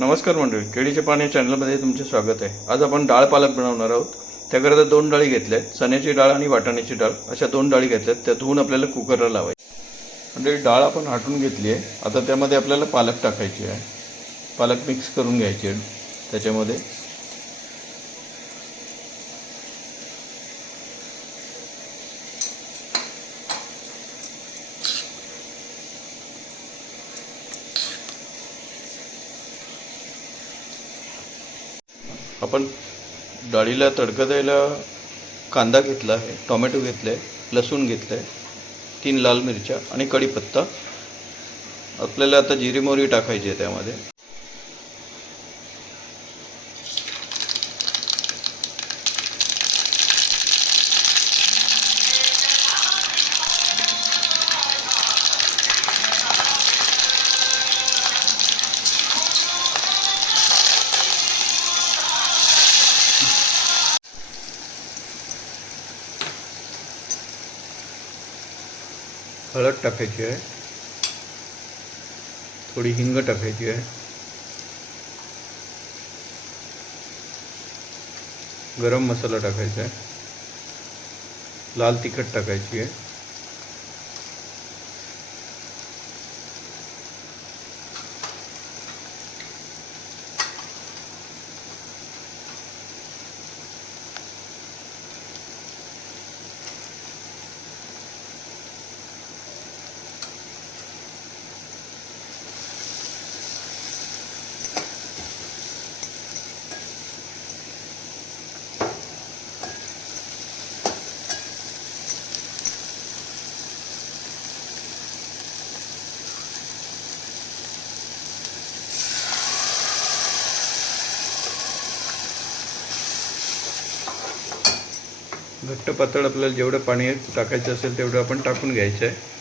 नमस्कार मंडळी, केळीचे पान या चॅनलमध्ये तुमचे स्वागत आहे। आज आपण डाळ पालक बनवणार आहोत। त्याकरता 2 डाळी घेतल्यात, चण्याची डाळ आणि वाटाण्याची डाळ अशा 2 डाळी घेतल्यात। त्या धुवून आपल्याला कुकरला लावायची। मंडळी, डाळ आपण हाटून घेतली आहे। आता त्यामध्ये आपल्याला पालक टाकायची आहे। पालक मिक्स करून घ्यायची आहे त्याच्यामध्ये। आपण डाळीला तडका द्यायला कांदा घेतला आहे, टोमॅटो घेतले, लसूण घेतले, 3 लाल मिरच्या आणि कढीपत्ता। आपल्याला आता जिरी मोहरी टाकायची आहे त्यामध्ये। हळद टाकायची आहे, थोडी हिंग टाकायची आहे, गरम मसाला टाकायचा आहे, लाल तिखट टाकायची आहे, घट्ट पातळ आपल्याला जेवढं पाणी टाकायचं असेल तेवढं आपण टाकून घ्यायचं आहे।